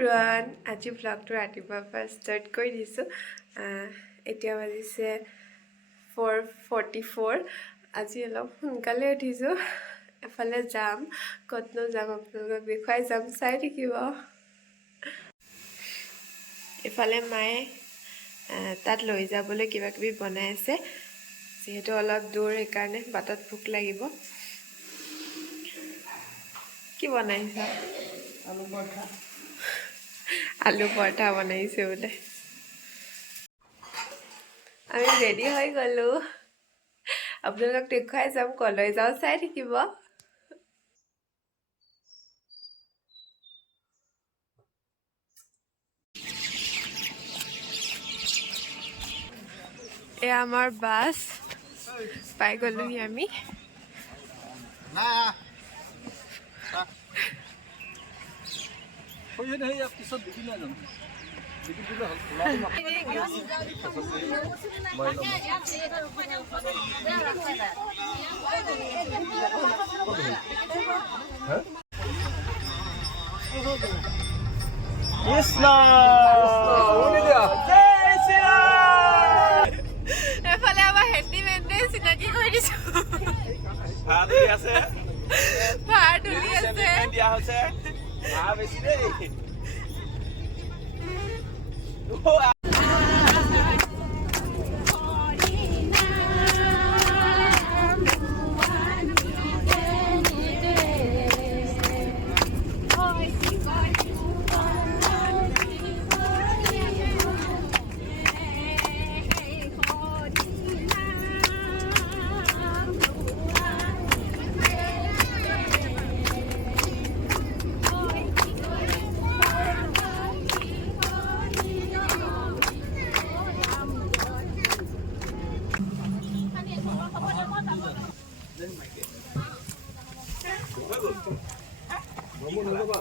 Everyone আজি ব্লগটো ৰাতিপুৱাৰ পৰা ষ্টাৰ্ট কৰি দিছোঁ এতিয়া বাজিছে 4:44 আজি অলপ সোনকালে উঠিছোঁ এফালে যাম ক'তনো যাম আপোনালোকক দেখুৱাই যাম চাই থাকিব এফালে মায়ে তাত লৈ যাবলৈ কিবা কিবি বনাই আছে যিহেতু অলপ দূৰ সেইকাৰণে বাটত ভোক লাগিব কি বনাইছা আলু পৰঠা বনাইছে বোলে আমি ৰেডি হৈ গ'লোঁ আপোনালোক দেখুৱাই যাম কলৈ যাওঁ চাই থাকিব এয়া আমাৰ বাছ পাই গ'লোহি আমি এফালে আমাৰ হেণ্ডি মেণ্ডে চিনাকি কৰি দিছো ভাত তুলি আছে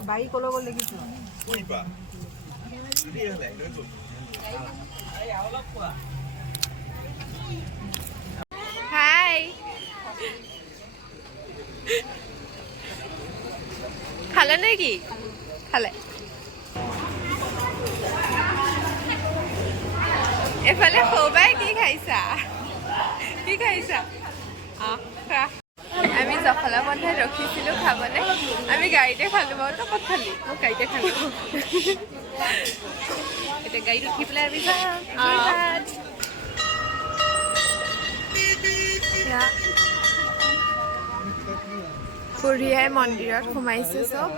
বাই কলব লাগিছো হাই খালে নেকি খালে এফালে সবাই কি খাইছা আমি জখলা বন্ধাত ৰখিছিলোঁ খাবলৈ আমি গাড়ীতে খালোঁ বাৰু তই ক'ত খালি মই গাড়ীতে খালোঁ এতিয়া গাড়ীত উঠি পেলাই আমি যাম খুৰীয়াই মন্দিৰত সোমাইছোঁ চব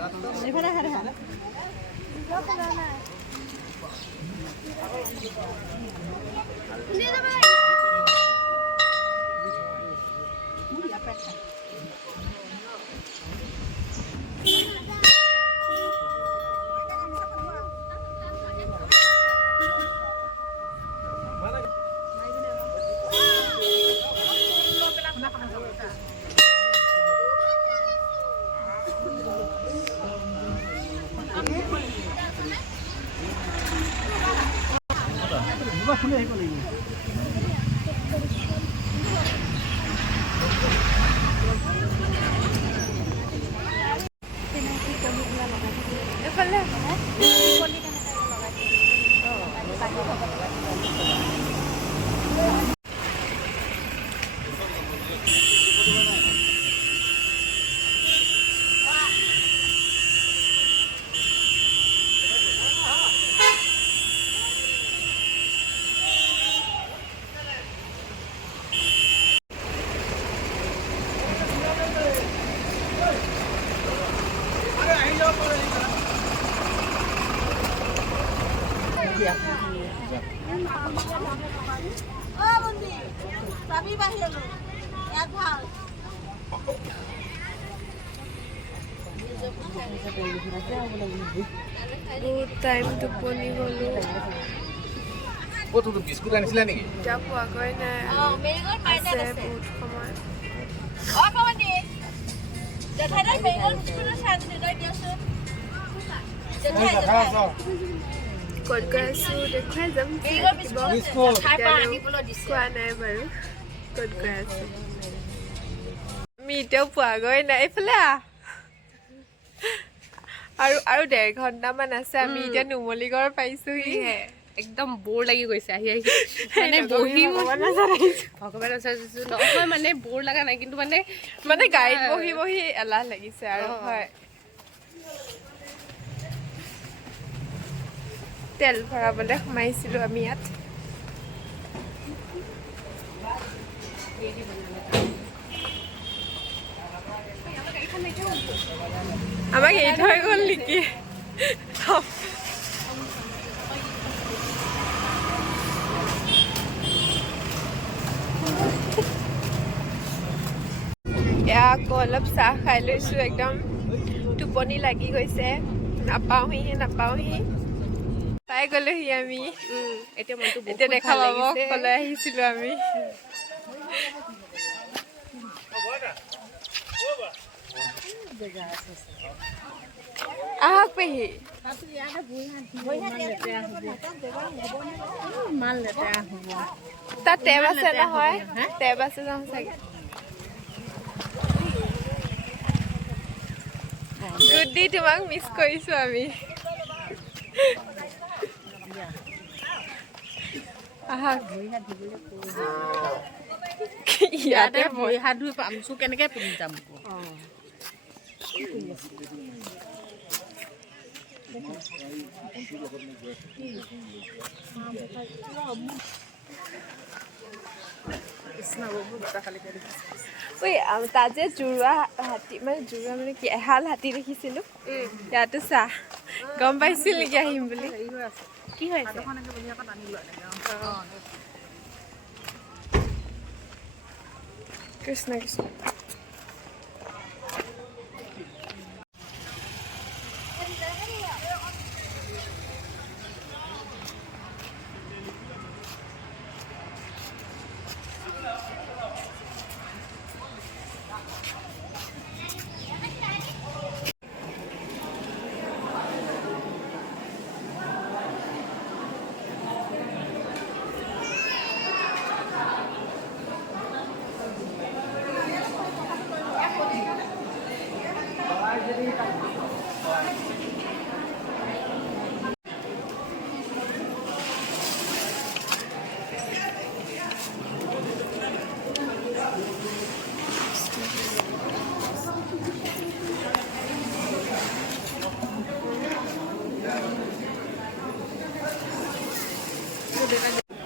বহুত টাইম টোপনি গ'লো বিস্কুট আনিছিলা নেকি এতিয়া পোৱাগৈ নাই আছে বহুত সময় ক'ত গৈ আছোঁ দেখুৱাই যাম খোৱা নাই বাৰু ক'ত গৈ আছোঁ আমি এতিয়াও পোৱাগৈ নাই এইফালে আৰু 1.5 ঘণ্টামান আছে আমি এতিয়া নুমলীগড় পাইছোহি একদম বৰ লাগি গৈছে আহি মানে বহি ভগৱান আচাৰিছো নহয় মানে বৰ লগা নাই কিন্তু মানে গাড়ীত বহি বহি এলাহ লাগিছে আৰু হয় তেল ভৰাবলৈ সোমাইছিলো আমি ইয়াত আমাক এৰি থৈ গ'ল নেকি এয়া আকৌ অলপ চাহ খাই লৈছোঁ একদম টোপনি লাগি গৈছে নাপাওঁহি পাই গ'লোহি আমি এতিয়া দেখা পাব কলৈ আহিছিলোঁ আমি আহক পেহী তাত টেপ আছে নহয় টেপ আছে যাওঁ চাগে গুড দি তোমাক মিছ কৰিছোঁ আমি ইয়াতে ভৰি হাত ধুই পামচো কেনেকে পিন্ধি যাম তাত যে জোৰোৱা হাতী মানে কি এহাল হাতী দেখিছিলোঁ ইয়াতো চাহ গম পাইছিল নেকি আহিম বুলি কি হৈছে কৃষ্ণ কৃষ্ণ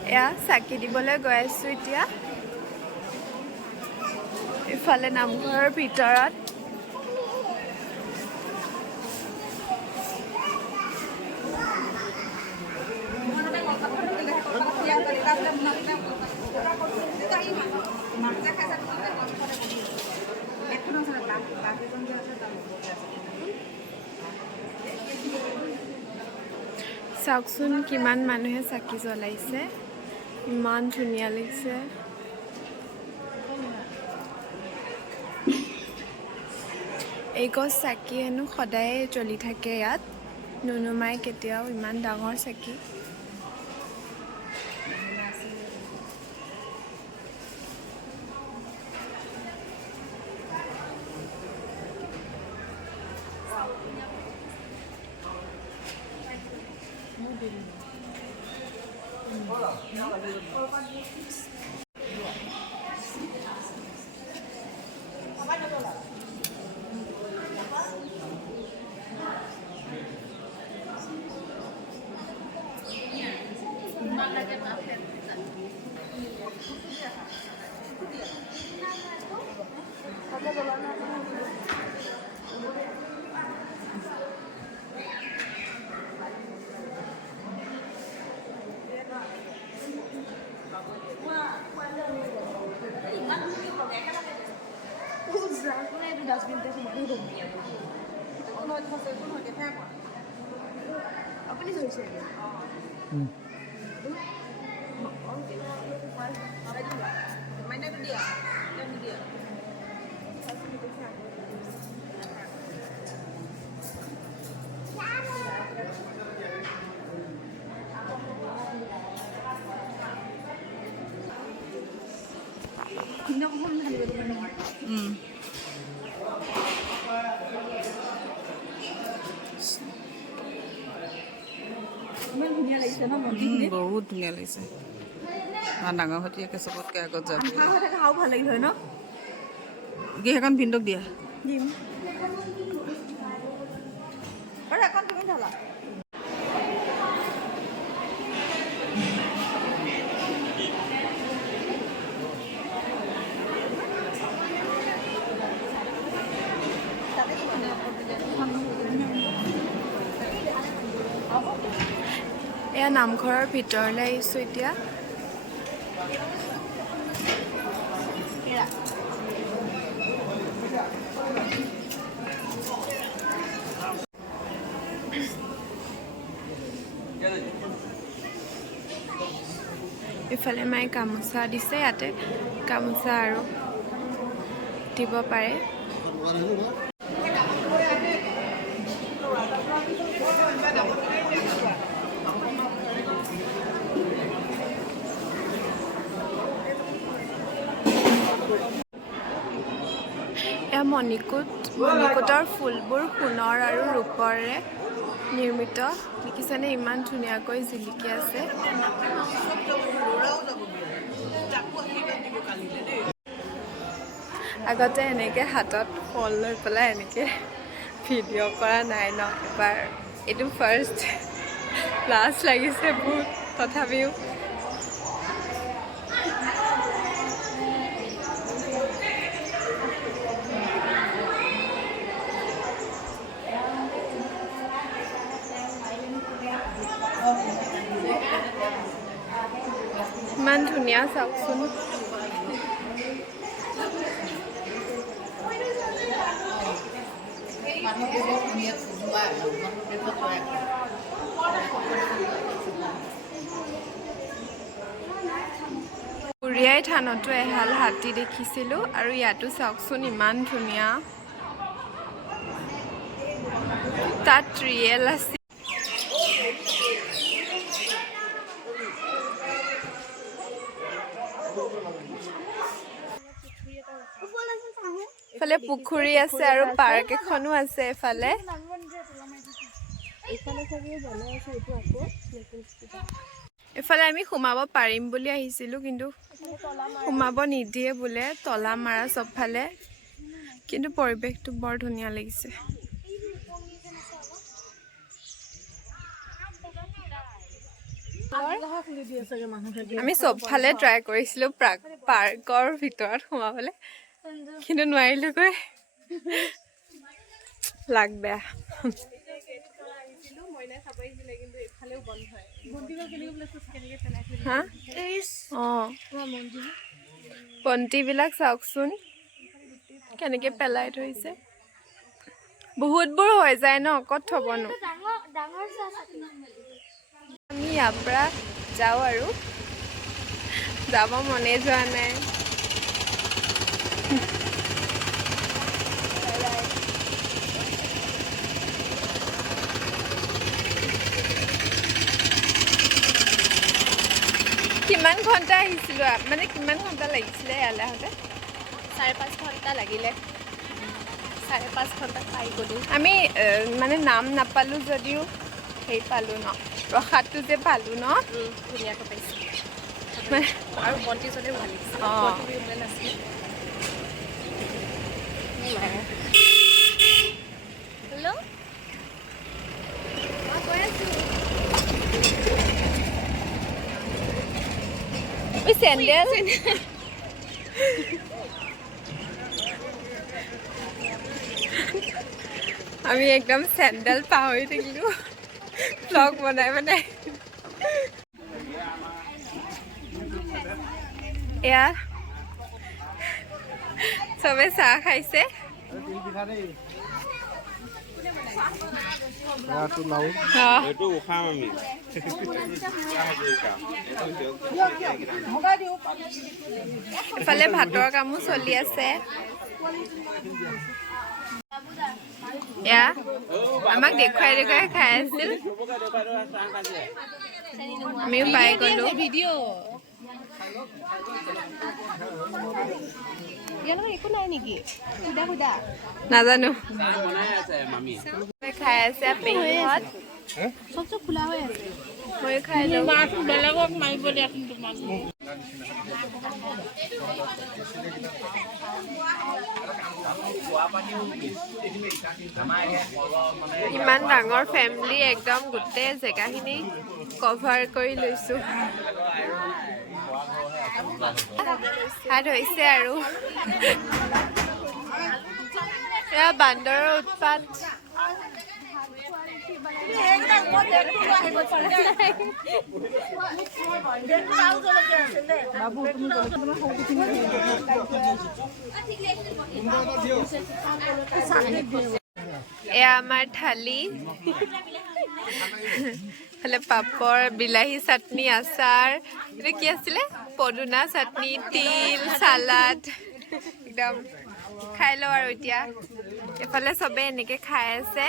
এয়া চাকি দিবলৈ গৈ আছোঁ এতিয়া ইফালে নামঘৰৰ ভিতৰত চাওকচোন কিমান মানুহে চাকি জ্বলাইছে ইমান ধুনীয়া লাগিছে এই গছ চাকি হেনো সদায় জ্বলি থাকে ইয়াত নুনুমাই কেতিয়াও ইমান ডাঙৰ চাকি আপুনি ধৰিছে বহুত ধুনীয়া লাগিছে ডাঙৰ সৈতে একে চবতকৈ আগত যাব ভাল লাগিল হয় ন কি সেইখন ভিনদক দিয়া দিম এখন তুমি ঢালা এয়া নামঘৰৰ ভিতৰলৈ আহিছোঁ এতিয়া ইফালে মায়ে গামোচা দিছে ইয়াতে গামোচা আৰু দিব পাৰে এয়া মণিকোটৰ ফুলবোৰ সোণৰ আৰু ৰূপৰে নিৰ্মিত দেখিছেনে ইমান ধুনীয়াকৈ জিলিকি আছে আগতে এনেকৈ হাতত ফল লৈ পেলাই এনেকৈ ভিডিঅ' কৰা নাই ন এবাৰ এইটো ফাৰ্ষ্ট লাজ লাগিছে বহুত তথাপিও ইমান ধুনীয়া চাওকচোন বুঢ়িয়াই থানতো এহাল হাতী দেখিছিলোঁ আৰু ইয়াতো চাওকচোন ইমান ধুনীয়া তাত ৰিয়েল আছে এফালে পুখুৰী আছে আৰু পাৰ্ক এখনো আছে এফালে এফালে আমি সোমাব পাৰিম বুলি আহিছিলোঁ কিন্তু সোমাব নিদিয়ে বোলে তলা মাৰা চবফালে কিন্তু পৰিৱেশটো বৰ ধুনীয়া লাগিছে আমি চবফালে ট্ৰাই কৰিছিলোঁ পাৰ্কৰ ভিতৰত সোমাবলৈ কিন্তু নোৱাৰিলোগৈ লাগ বেয়া হা অঁ বন্তিবিলাক চাওকচোন কেনেকৈ পেলাই থৈছে বহুতবোৰ হৈ যায় ন ক'ত থ'বনো আমি ইয়াৰ পৰা যাওঁ আৰু যাব মনে যোৱা নাই কিমান ঘণ্টা আহিছিলোঁ মানে কিমান ঘণ্টা লাগিছিলে ইয়ালৈ আহোঁতে 4-5 ঘণ্টা লাগিলে 4.5 ঘণ্টা পাই গ'লোঁ আমি মানে নাম নাপালোঁ যদিও সেই পালোঁ ন প্ৰসাদটো যে পালোঁ ন ধুনীয়াকৈ পাইছোঁ আৰু বন্তি জ্বলে ভাল লাগিছে অঁ হেল্ল' কৈ আছোঁ চেণ্ডেল আমি একদম চেণ্ডেল পাহৰি থাকিলোঁ ব্লগ বনাই এয়া চবে চাহ খাইছে এফালে ভাতৰ কামো চলি আছে এয়া আমাক দেখুৱাই খাই আছিল আমিও পাই গ'লোঁ ভিডিঅ' ইয়াৰ লগত একো নাই নেকি? সুধা সুধা নাজানো খাই আছে পেহীহঁত চব খোলা হৈ আছে। ময়ো খাই লওঁ বেলেগক মাৰিব দিয়াচোন তোমাক। ইমান ডাঙৰ ফেমিলি একদম গোটেই জেগাখিনি কভাৰ কৰি লৈছোঁ। ভাত হৈছে আৰু এয়া বান্দৰৰ উৎপাত। এয়া আমাৰ থালি ফালে পাপৰ, বিলাহী চাটনি, আচাৰ, এইটো কি আছিলে পদুনা চাটনি, তিল, চালাড একদম খাই লওঁ আৰু এতিয়া এফালে চবে এনেকে খাই আছে।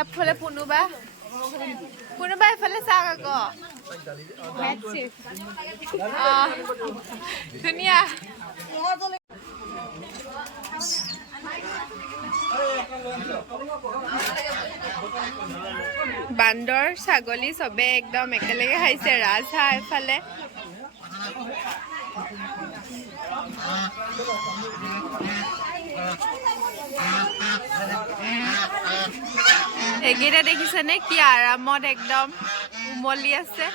এফালে পুনুবা এফালে চাওক আকৌ ধুনীয়া। বান্দৰ ছাগলী চবে একদম একেলগে খাইছে। ৰাজহাঁহ এফালে এইকেইটা দেখিছেনে কি আৰামত একদম উমলি আছে।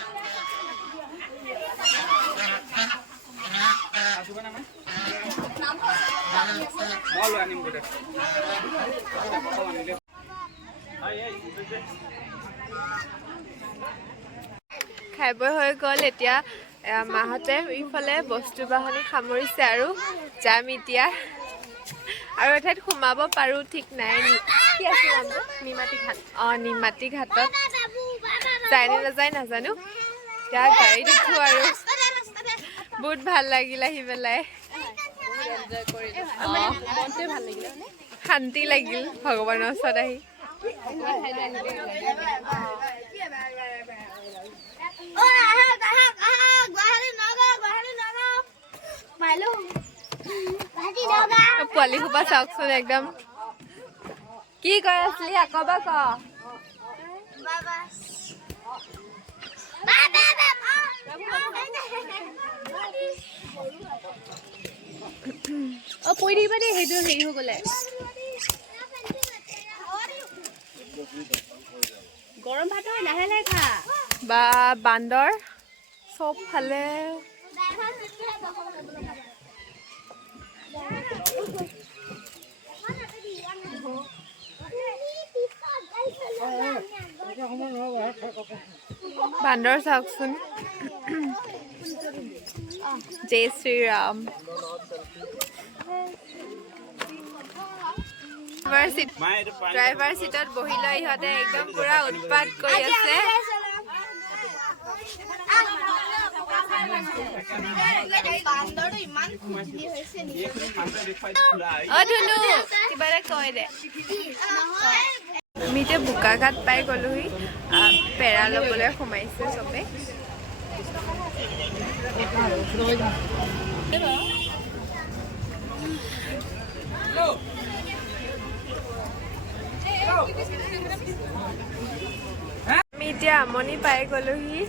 খাই বৈ হৈ গ'ল। এতিয়া মাহঁতে ইফালে বস্তু বাহনি সামৰিছে আৰু যাম এতিয়া। আৰু এঠাইত সোমাব পাৰোঁ ঠিক নাই। কি আছে নামটো? নিমাতী ঘাট। অঁ নিমাতী ঘাটত যায় নে নাযায় নাজানো। এতিয়া গাড়ীত উঠোঁ আৰু বহুত ভাল লাগিল আহি পেলাই। শান্তি লাগিল ভগৱানৰ ওচৰত আহি। পোৱালি সোপা চাওকচোন একদম কি কৈ আছিলি আকৌ বা ক। পৰি থাকিবা দেই, সেইটো হেৰি হৈ গ'লে গৰম ভাত লাহে লাহে খা। বা বান্দৰ চব ফালে বান্দৰ চাওকচোন। জয় শ্ৰীৰাম। ড্ৰাইভাৰ চিটত বহি লৈ ইহঁতে একদম পুৰা উৎপাত কৰি আছে। ধুনু কিবা এটা কয় দে। আমি এতিয়া বোকাঘাট পাই গ'লোহি। পেৰা ল'বলৈ সোমাইছে চবে। আমি এতিয়া আমনি পাই গ'লোহি।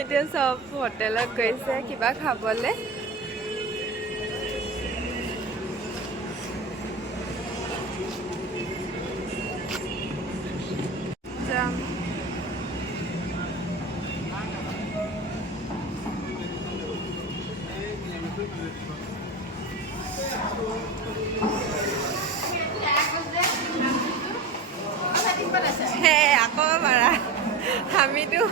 এতিয়া চব হোটেলত গৈছে কিবা খাবলে। যাম। আকৌ মাৰা আমিতো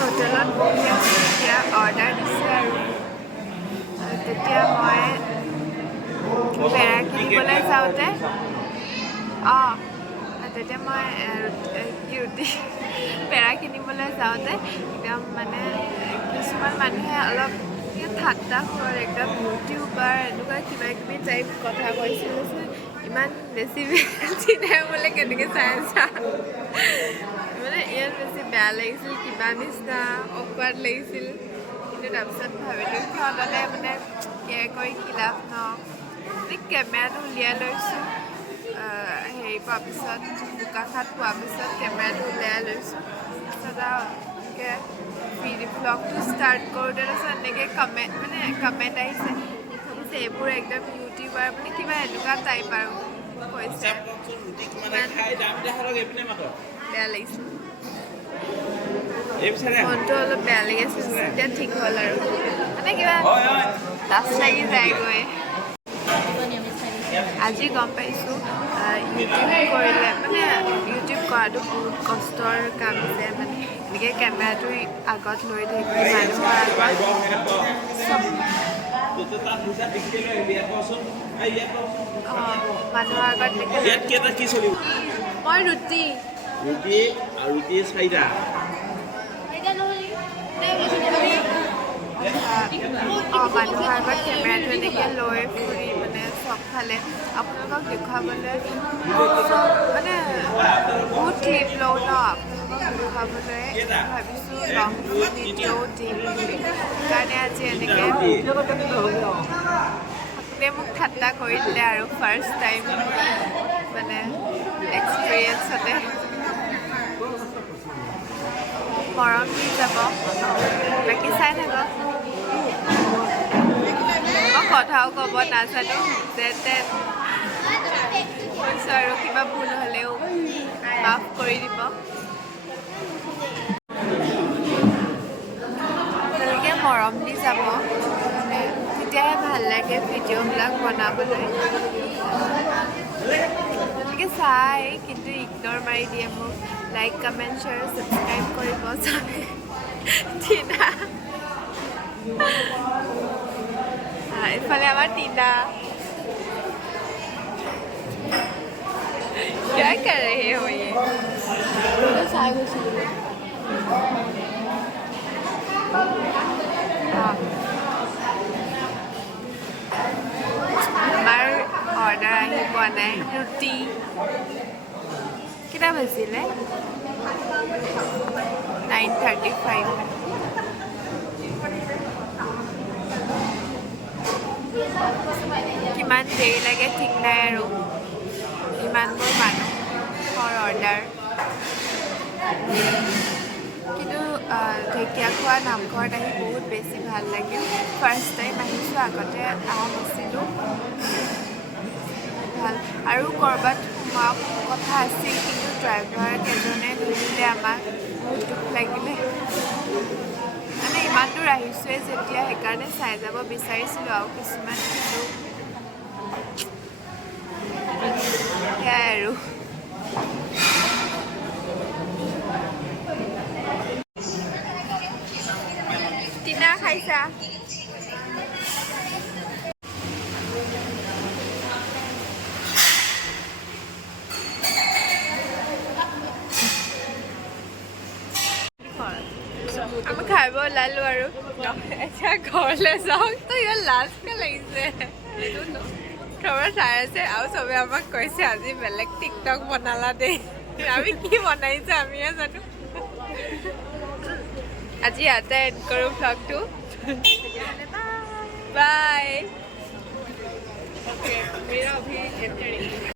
হোটেলত বহি আছোঁ। এতিয়া অৰ্ডাৰ দিছে আৰু তেতিয়া মই পেৰা কিনিবলৈ যাওঁতে তেতিয়া মই কি ৰুটি পেৰা কিনিবলৈ যাওঁতে একদম মানে কিছুমান মানুহে অলপ ঠাট্টা হ'ল একদম ইউটিউবাৰ এনেকুৱা কিবা কিবি টাইপ কথা কৈছিল ইমান বেছি চিনাই বোলে কেনেকৈ চাই আছা মানে ইয়াত বেছি বেয়া লাগিছিল কিবা নিচিনা অকৱাৰ্ড লাগিছিল কিন্তু তাৰপিছত ভাবিলোঁ সিহঁতলে মানে কেয়াৰ কৰি কি লাভ ন কেমেৰাটো উলিয়াই লৈছোঁ হেৰি পোৱাৰ পিছত বোকাখাট পোৱাৰ পিছত কেমেৰাটো উলিয়াই লৈছোঁ তাৰপিছত আৰু এনেকৈ ব্লগটো ষ্টাৰ্ট কৰোঁতে তাৰপিছত এনেকৈ কমেণ্ট আহিছে ভাবিছে এইবোৰ একদম ইউটিউবাৰ মানে কিবা এনেকুৱা টাইপ আৰু কৈছে বেয়া লাগিছে মনটো অলপ বেয়া লাগি আছে এতিয়া ঠিক হ'ল আৰু মানে কিবা লাজ লাগি যায়গৈ আজি গম পাইছোঁ ইউটিউব কৰিলে মানে ইউটিউব কৰাটো বহুত কষ্টৰ কাম যে মানে এনেকৈ কেমেৰাটো আগত লৈ থাকি মানুহৰ আগত মই ৰুটি চাৰিটা মানুহৰ আগত কেমেৰাটো এনেকৈ লৈ ফুৰি মানে চবফালে আপোনালোকক দেখুৱাবলৈ মানে বহুত ক্লিপ লওঁ ন আপোনালোকক দেখুৱাবলৈ ভাবিছোঁ লং ভিডিঅ' দিম বুলি সেইকাৰণে আজি এনেকৈ সকলোৱে মোক ঠাট্টা কৰি দিলে আৰু ফাৰ্ষ্ট টাইম মানে এক্সপিৰিয়েঞ্চতে মৰম দি যাব বাকী চাই থাকক মই কথাও ক'ব নাজানো যেন কৈছোঁ আৰু কিবা ভুল হ'লেও মাফ কৰি দিব আপোনালোকে মৰম দি যাব মানে তেতিয়াহে ভাল লাগে ভিডিঅ'বিলাক বনাবলৈ আপোনালোকে চাই কিন্তু ইগন'ৰ মাৰি দিয়ে মোক লাইক কমেণ্ট শ্বেয়াৰ ছাবস্ক্ৰাইব কৰিব চাবে টিনা এইফালে আমাৰ টিনা क्या कर रहे हो ये আমাৰ অৰ্ডাৰ আহি পোৱা নাই ৰুটি কেইটা বাজিলে 9:35 কিমান দেৰি লাগে ঠিক নাই আৰু ইমানবোৰ মানুহৰ অৰ্ডাৰ কিন্তু ঢেকীয়াখোৱা নামঘৰত আহি বহুত বেছি ভাল লাগিল ফাৰ্ষ্ট টাইম আহিছোঁ আগতে অহা নাছিলোঁ ভাল আৰু ক'ৰবাত সোমোৱা কথা আছিল কিন্তু ড্ৰাইভাৰ কেইজনে নিদিলে আমাক বহুত দুখ লাগিলে মানে ইমান দূৰ আহিছোঁৱে যেতিয়া সেইকাৰণে চাই যাব বিচাৰিছিলোঁ আৰু কিছুমান কিন্তু সেয়াই আৰু টিনা খাইছা আমি খাব ওলালোঁ আৰু এতিয়া ঘৰলৈ যাওঁ তো ইমান লাজকে লাগিছে চবে চাই আছে আৰু চবে আমাক কৈছে আজি বেলেগ টিকটক বনালা দেই আমি কি বনাইছোঁ আমিহে জানো আজি ইয়াতে এড কৰোঁ ভ্লগটো বাই